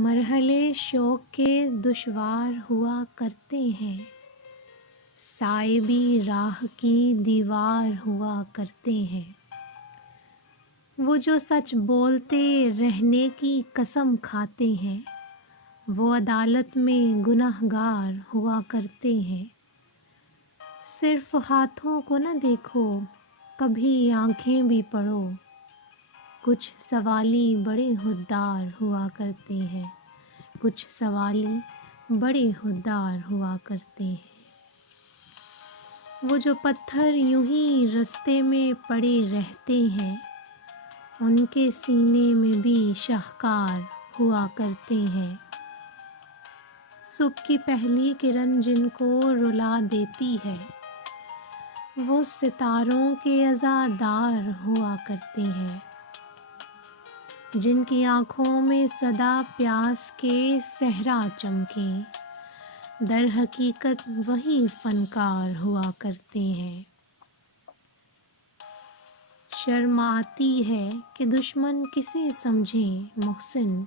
مرحلے شوق کے دشوار ہوا کرتے ہیں، سائے بھی راہ کی دیوار ہوا کرتے ہیں۔ وہ جو سچ بولتے رہنے کی قسم کھاتے ہیں، وہ عدالت میں گنہگار ہوا کرتے ہیں۔ صرف ہاتھوں کو نہ دیکھو، کبھی آنکھیں بھی پڑھو، کچھ سوالی بڑے خوددار ہوا کرتے ہیں، کچھ سوالی بڑے خوددار ہوا کرتے ہیں۔ وہ جو پتھر یوں ہی رستے میں پڑے رہتے ہیں، ان کے سینے میں بھی شاہکار ہوا کرتے ہیں۔ صبح کی پہلی کرن جن کو رلا دیتی ہے، وہ ستاروں کے عزادار ہوا کرتے ہیں۔ جن کی آنکھوں میں سدا پیاس کے صحرا چمکیں، در حقیقت وہی فنکار ہوا کرتے ہیں۔ شرم آتی ہے کہ دشمن کسے سمجھیں محسن،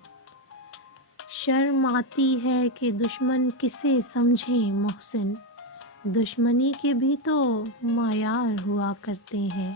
شرم آتی ہے کہ دشمن کسے سمجھیں محسن، دشمنی کے بھی تو معیار ہوا کرتے ہیں۔